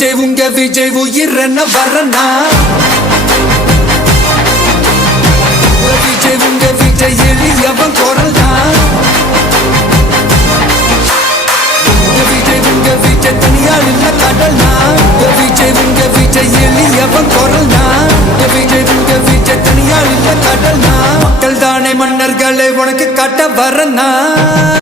விஜய் உயிரென்ன வரனா விஜய் எளியவன் குரல் தான் விஜய் தனியால் இல்ல கடல்னா விஜய் எளியவன் குரல் தான் விஜய் தனியால் இல்ல கடல்னா மக்கள் தானே மன்னர்களை உனக்கு காட்ட வரனா